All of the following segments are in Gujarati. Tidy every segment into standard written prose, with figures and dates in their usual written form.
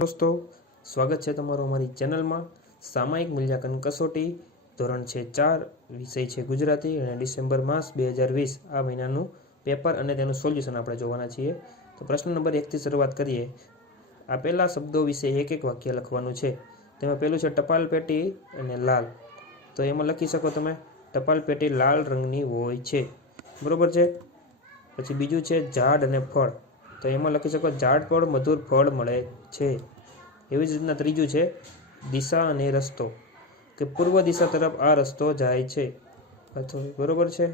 दोस्तों स्वागत है तमारो हमारी चैनल में। सामायिक मूल्यांकन कसोटी धोरण छे 4 विषय है गुजराती और डिसेम्बर मास 2020 आ महीनाનું पेपर और तेનું सोल्यूशन આપણે જોવાના છીએ। तो प्रश्न नंबर 1 થી શરૂઆત કરીએ। આપેલા શબ્દો વિશે એક એક વાક્ય લખવાનું છે। તેમાં પહેલું છે ટપાલ પેટી અને લાલ, તો એમાં લખી શકો તમે ટપાલ પેટી લાલ રંગની હોય છે, બરોબર છે। પછી બીજું છે ઝાડ અને ફળ, તો એમાં લખી શકો ઝાડ પર મધુર ફળ મળે છે। એવી જ રીતના ત્રીજું છે દિશા અને રસ્તો, કે પૂર્વ દિશા તરફ આ રસ્તો જાય છે, બરોબર છે,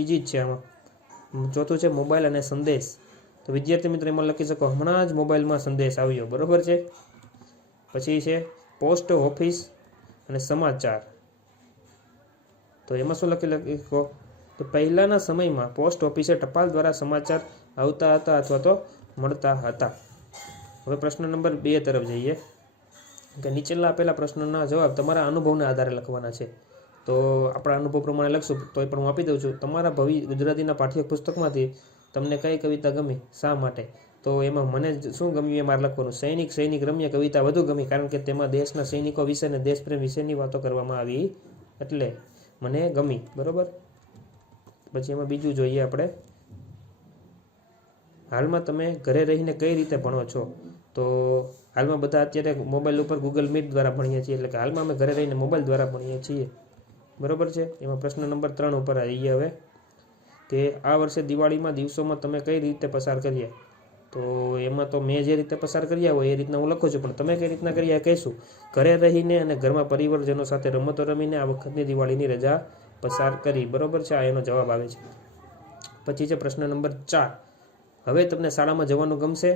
ઈજી જ છે આમાં। ચોથું છે મોબાઈલ અને સંદેશ, તો વિદ્યાર્થી મિત્રો એમાં લખી શકો હમણાં જ મોબાઈલમાં સંદેશ આવ્યો, બરોબર છે। પછી છે પોસ્ટ ઓફિસ અને સમાચાર, તો એમાં શું લખી શકો તો પહેલાના સમયમાં પોસ્ટ ઓફિસે ટપાલ દ્વારા સમાચાર આવતા હતા અથવા તો મળતા હતા। હવે પ્રશ્ન નંબર 2 તરફ જઈએ કે નીચેના આપેલા પ્રશ્નોના જવાબ તમારા અનુભવના આધારે લખવાના છે। તો આપણા અનુભવ પ્રમાણે લખશું, તો એ પણ હું આપી દઉં છું। તમારા ગુજરાતીના પાઠ્યપુસ્તકમાંથી તમને કઈ કવિતા ગમી, શા માટે? તો એમાં મને શું ગમ્યું એ મારે લખવાનું સૈનિક સૈનિક રમ્ય કવિતા વધુ ગમી, કારણ કે તેમાં દેશના સૈનિકો વિશે અને દેશપ્રેમ વિશેની વાતો કરવામાં આવી એટલે મને ગમી, બરોબર। પછી એમાં બીજું જોઈએ આપણે, હાલમાં તમે ઘરે રહીને કઈ રીતે ભણો છો? તો હાલમાં બધા અત્યારે મોબાઈલ ઉપર ગૂગલ મીટ દ્વારા ભણીએ છીએ, એટલે કે હાલમાં અમે ઘરે રહીને મોબાઈલ દ્વારા ભણીએ છીએ, બરોબર છે। એમાં પ્રશ્ન નંબર 3 ઉપર આવીએ હવે, કે આ વર્ષે દિવાળીમાં દિવસોમાં તમે કઈ રીતે પસાર કર્યા? તો એમાં તો મેં જે રીતે પસાર કર્યા હોય એ રીતના હું લખું છું, પણ તમે કઈ રીતના કર્યા કહીશું। ઘરે રહીને અને ઘરમાં પરિવારજનો સાથે રમતો રમીને આ વખતની દિવાળીની રજા પસાર કરી, બરોબર છે, આ એનો જવાબ આવે છે। પછી છે પ્રશ્ન નંબર 4, હવે તમને શાળામાં જવાનું ગમશે?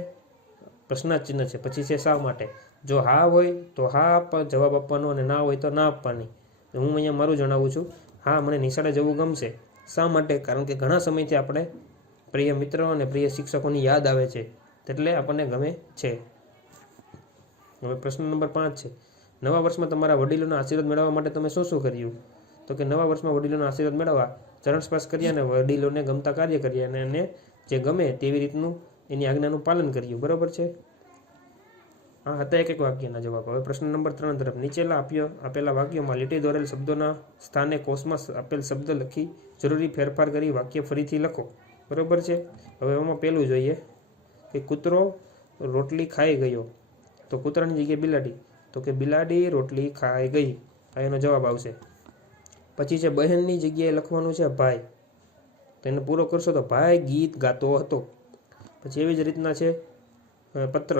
પ્રશ્નાર્થ ચિહ્ન છે, પછી છે શા માટે? જો હા હોય તો હા જવાબ આપવાનો, અને ના હોય તો ના આપવાની। હું અહીંયા મારું જણાવું છું, હા મને નિશાળે જવું ગમશે। શા માટે? કારણ કે ઘણા સમયથી આપણે પ્રિય મિત્રો અને પ્રિય શિક્ષકોની યાદ આવે છે, એટલે આપણને ગમે છે। હવે પ્રશ્ન નંબર 5 છે, નવા વર્ષમાં તમારા વડીલોના આશીર્વાદ મેળવવા માટે તમે શું શું કર્યું? તો કે નવા વર્ષમાં વડીલોના આશીર્વાદ મેળવવા ચરણ સ્પર્શ કર્યા અને વડીલોને ગમતા કાર્ય કર્યા, અને એને જે ગમે તેવી રીતનું એની આજ્ઞાનું પાલન કર્યું, બરોબર છે। આ હતા એક એક વાક્યના જવાબ। હવે પ્રશ્ન નંબર 3 તરફ, નીચેલા આપેલા વાક્યોમાં લીટી દોરેલ શબ્દોના સ્થાને કોષમાં આપેલ શબ્દ લખી જરૂરી ફેરફાર કરી વાક્ય ફરીથી લખો, બરોબર છે। હવે એમાં પહેલું જોઈએ કે કૂતરો રોટલી ખાઈ ગયો, તો કૂતરાની જગ્યાએ બિલાડી, તો કે બિલાડી રોટલી ખાઈ ગઈ, આ એનો જવાબ આવશે। પછી છે બહેનની જગ્યાએ લખવાનું છે ભાઈ, તો એને પૂરો કરશો તો ભાઈ ગીત ગાતો હતો। પછી એવી જ રીતના છે પત્ર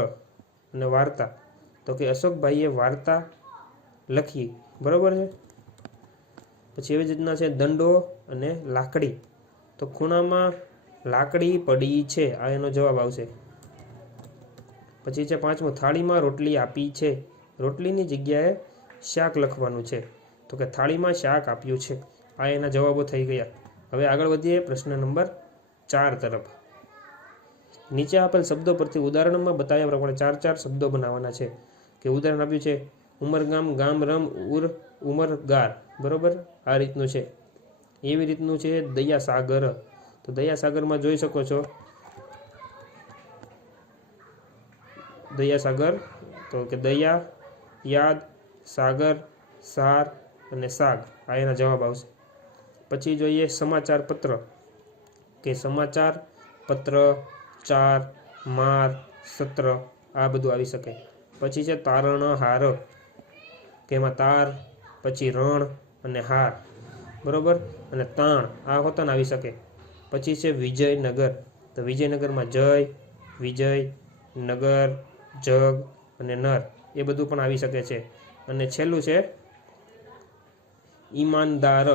અને વાર્તા, તો કે અશોકભાઈએ વાર્તા લખી, બરોબર છે। પછી એવી જ રીતના છે દંડો અને લાકડી, તો ખૂણામાં લાકડી પડી છે, આ એનો જવાબ આવશે। પછી છે 5મું, થાળીમાં રોટલી આપી છે, રોટલીની જગ્યાએ શાક લખવાનું છે, તો કે થાળીમાં શાક આપ્યું છે, આ એના જવાબો થઈ ગયા। હવે આગળ વધીએ પ્રશ્ન નંબર 4 તરફ। નીચે આપેલ શબ્દો પરથી ઉદાહરણમાં બતાવ્યા પ્રમાણે 4 શબ્દો બનાવવાના છે, કે ઉદાહરણ આપ્યું છે ઉમરગામ, ગામરમ, ઉમરગાર, બરોબર, આ રીતનું છે। એવી રીતનું છે દયાસાગર, તો દયાસાગરમાં જોઈ શકો છો દયાસાગર, તો કે દયા, યાદ, સાગર, સાર અને સાગ, આ એના જવાબ આવશે। પછી જોઈએ સમાચાર પત્ર, કે સમાચાર પત્ર, ચાર, માર, સત્ર, આ બધું આવી શકે। પછી છે તારણહાર, કે એમાં તાર, પછી રણ અને હાર, બરોબર, અને તાણ, આ હોતન આવી શકે। પછી છે વિજયનગર, તો વિજયનગરમાં જય, વિજય, નગર, જગ અને નર, એ બધું પણ આવી શકે છે। અને છેલ્લું છે ઈમાનદાર,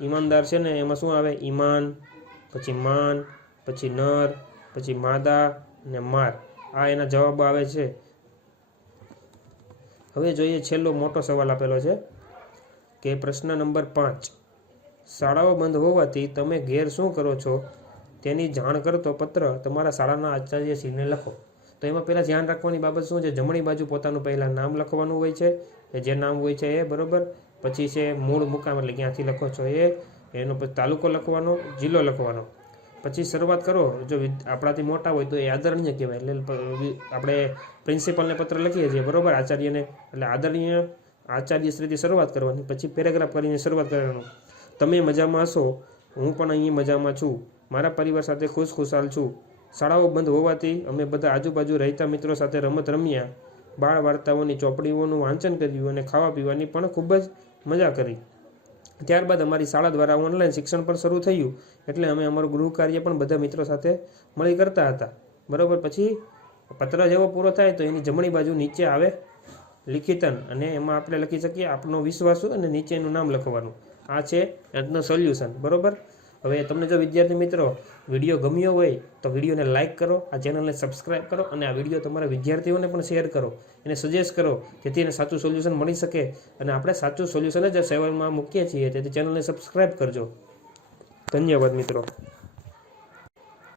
ઈમાનદાર છે ને એમાં શું આવે ઈમાન, પછી માન, પછી નર, પછી માદા અને માર, આ એના જવાબ આવે છે। હવે જોઈએ છેલ્લો મોટો સવાલ આપેલો છે, કે પ્રશ્ન નંબર 5, શાળાઓ બંધ હોવાથી તમે ઘેર શું કરો છો તેની જાણ કરતો પત્ર તમારા શાળાના આચાર્યશ્રીને લખો। તો એમાં પહેલાં ધ્યાન રાખવાની બાબત શું છે, જમણી બાજુ પોતાનું પહેલાં નામ લખવાનું હોય છે, જે નામ હોય છે એ, બરોબર। પછી છે મૂળ મુકામ, એટલે ક્યાંથી લખો છો એ, એનો પછી તાલુકો લખવાનો, જિલ્લો લખવાનો, પછી શરૂઆત કરો. જો આપણાથી મોટા હોય તો એ આદરણીય કહેવાય, એટલે આપણે પ્રિન્સિપલને પત્ર લખીએ છીએ બરાબર, આચાર્યને, એટલે આદરણીય આચાર્યશ્રીથી શરૂઆત કરવાની. પછી પેરેગ્રાફ કરીને શરૂઆત કરવાનું. તમે મજામાં હશો, હું પણ અહીં મજામાં છું, મારા પરિવાર સાથે ખુશખુશાલ છું. શાળાઓ બંધ હોવાથી અમે બધા આજુબાજુ રહેતા મિત્રો સાથે રમત રમ્યા, બાળ વાર્તાઓની ચોપડીઓનું વાંચન કર્યું અને ખાવા પીવાની પણ ખૂબ જ મજા કરી. ત્યારબાદ અમારી શાળા દ્વારા ઓનલાઈન શિક્ષણ પણ શરૂ થયું, એટલે અમે અમારું ગૃહ કાર્ય પણ બધા મિત્રો સાથે મળી કરતા હતા બરાબર. પછી પત્ર જેવો પૂરો થાય તો એની જમણી બાજુ નીચે આવે લિખિતન, અને એમાં આપણે લખી શકીએ આપનો વિશ્વાસુ અને નીચે એનું નામ લખવાનું. આ છે આજનો સોલ્યુશન બરાબર. હવે તમને જો વિદ્યાર્થી મિત્રો વિડીયો ગમ્યો હોય તો વિડીયોને લાઇક કરો, આ ચેનલને સબસ્ક્રાઈબ કરો, અને આ વિડીયો તમારા વિદ્યાર્થીઓને પણ શેર કરો, એને સજેસ્ટ કરો, જેથી એને સાચું સોલ્યુશન મળી શકે. અને આપણે સાચું સોલ્યુશન જ સેવનમાં મૂકીએ છીએ, તેથી ચેનલને સબસ્ક્રાઈબ કરજો. ધન્યવાદ મિત્રો.